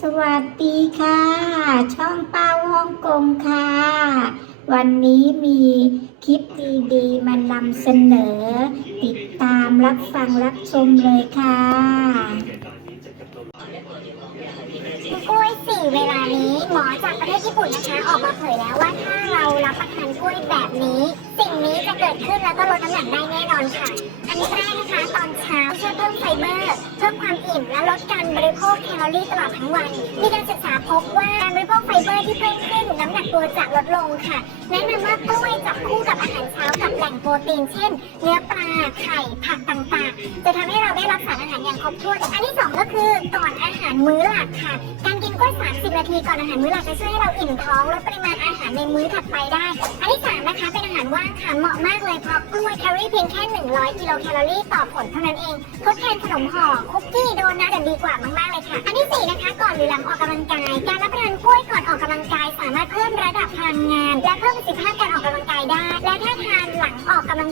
สวัสดีค่ะ ช่องเป้าฮ่องกงค่ะ วันนี้มีคลิปดีๆมานำเสนอ ติดตามรับฟังรับชมเลยค่ะกล้วยสี่เวลานี้หมอจากประเทศญี่ปุ่นนะคะ ออกมาเผยแล้วว่าถ้าเรารับประทานกล้วยแบบนี้ สิ่งนี้จะเกิดขึ้นแล้วก็ลดน้ำหนักได้แน่นอนค่ะ อันนี้ เบอร์เพิ่มความอิ่มและลดการบริโภคแคลอรี่ตลอดทั้งวัน มีการศึกษาพบว่าการบริโภคไฟเบอร์ที่เพิ่มขึ้นน้ำหนักตัวจะลดลงค่ะ แนะนำว่ากล้วยจับคู่กับอาหารเช้า งโปรตีนเช่น เนื้อปลาไข่ผักต่างๆ จะทำให้เราได้รับสารอาหารอย่างครบถ้วน อันที่สองก็คือก่อนอาหารมื้อหลักค่ะ การกินกล้วย30 นาทีก่อนอาหารมื้อหลักจะช่วยให้เราอิ่มท้องลดปริมาณอาหารในมื้อถัดไปได้ อันที่สามนะคะเป็นอาหารว่างค่ะเหมาะมากเลยเพราะกล้วยแคลอรี่เพียงแค่ 100 กิโลแคลอรี่ต่อผลเท่านั้นเองทดแทนขนมห่อคุกกี้โดนัทจะดีกว่ามากๆเลยค่ะ อันที่สี่นะคะก่อนหรือหลังออกกำลังกาย การรับประทานกล้วยก่อนออกกำลังกาย สามารถเพิ่มระดับพลังงาน และเพิ่มประสิทธิภาพการออกกำลังกายได้ และถ้า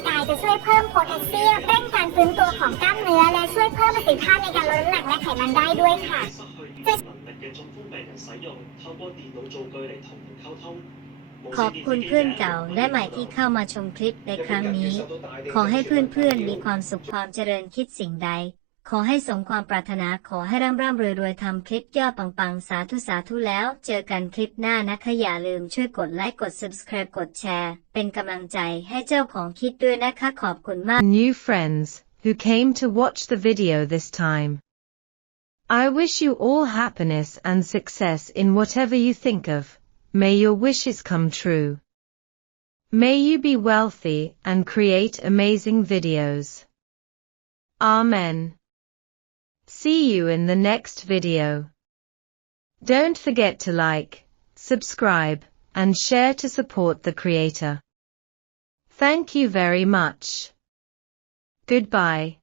กายจะช่วยเพิ่มโพแทสเซียมเร่งการฟื้นตัวของกล้ามเนื้อ และช่วยเพิ่มประสิทธิภาพในการลดน้ำหนักและไขมันได้ด้วยค่ะขอบคุณเพื่อนเก่าและใหม่ที่เข้ามาชมคลิปในครั้งนี้ ขอให้เพื่อนๆมีความสุขความเจริญคิดสิ่งใด ขอให้สมความปรารถนาขอให้ร่ำร่ำรวยรวยทำคลิปยอดปังๆ สาธุสาธุแล้ว เจอกันคลิปหน้านะคะอย่าลืมช่วยกดไลค์กด subscribe กดแชร์ เป็นกำลังใจให้เจ้าของคลิปด้วยนะคะขอบคุณมาก new friends who came to watch the video this time. I wish you all happiness and success in whatever you think of. May your wishes come true. May you be wealthy and create amazing videos. Amen. See you in the next video. Don't forget to like, subscribe, and share to support the creator. Thank you very much. Goodbye.